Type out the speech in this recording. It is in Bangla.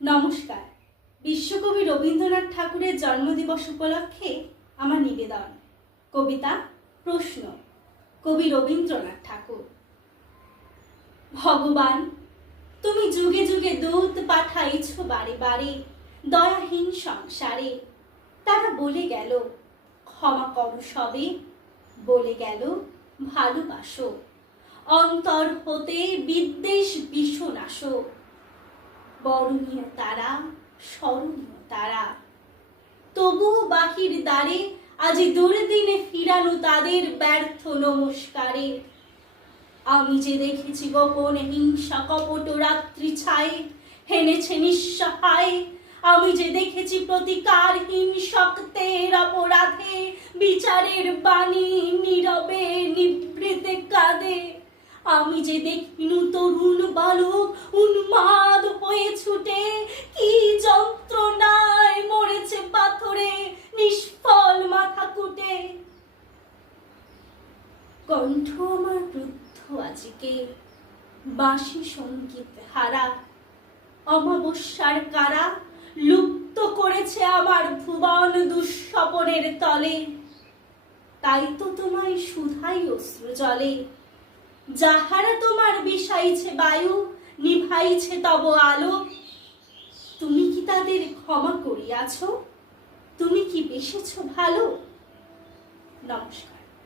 নমস্কার। বিশ্বকবি রবীন্দ্রনাথ ঠাকুরের জন্মদিবস উপলক্ষে আমার নিবেদন কবিতা প্রশ্ন। কবি রবীন্দ্রনাথ ঠাকুর। ভগবান, তুমি যুগে যুগে দূত পাঠাইছ বারে বারে দয়াহীন সংসারে। তারা বলে গেল ক্ষমা করো সবে, বলে গেল ভালোবাসো, অন্তর হতে বিদ্বেষ বিষনাশ। বরণীয় তারা, স্মরণীয় তারা, তবুও বাহির দ্বারে আজি দুর্দিনে ফিরানো তাদের ব্যর্থ নমস্কারে। আমি যে দেখেছি গোপন হিংসা কপট রাত্রি ছায়ে হেনেছে নিঃসহায়। আমি যে দেখেছি প্রতিকারহীন শক্তের অপরাধে বিচারের বাণী নীরবে নিভৃতে কাঁদে। আমি যে দেখিনু তরুণ বালক উন্মাদ হয়ে ছুটে কি যন্ত্রণায় মরেছে পাথরে নিষ্ফল মাথা কুটে। কণ্ঠ আমার রুদ্ধ আজিকে বাঁশি সঙ্গীত হারা, অমাবস্যার কারা লুপ্ত করেছে আমার ভুবন দুঃস্বপনের তলে। তাই তো তোমায় শুধাই অশ্রু জলে, যাহারা তোমার বিষাইছে বায়ু নিভাইছে তব আলো। তুমি কি তাদের ক্ষমা করিয়াছ? তুমি কি বেসেছ ভালো? নমস্কার।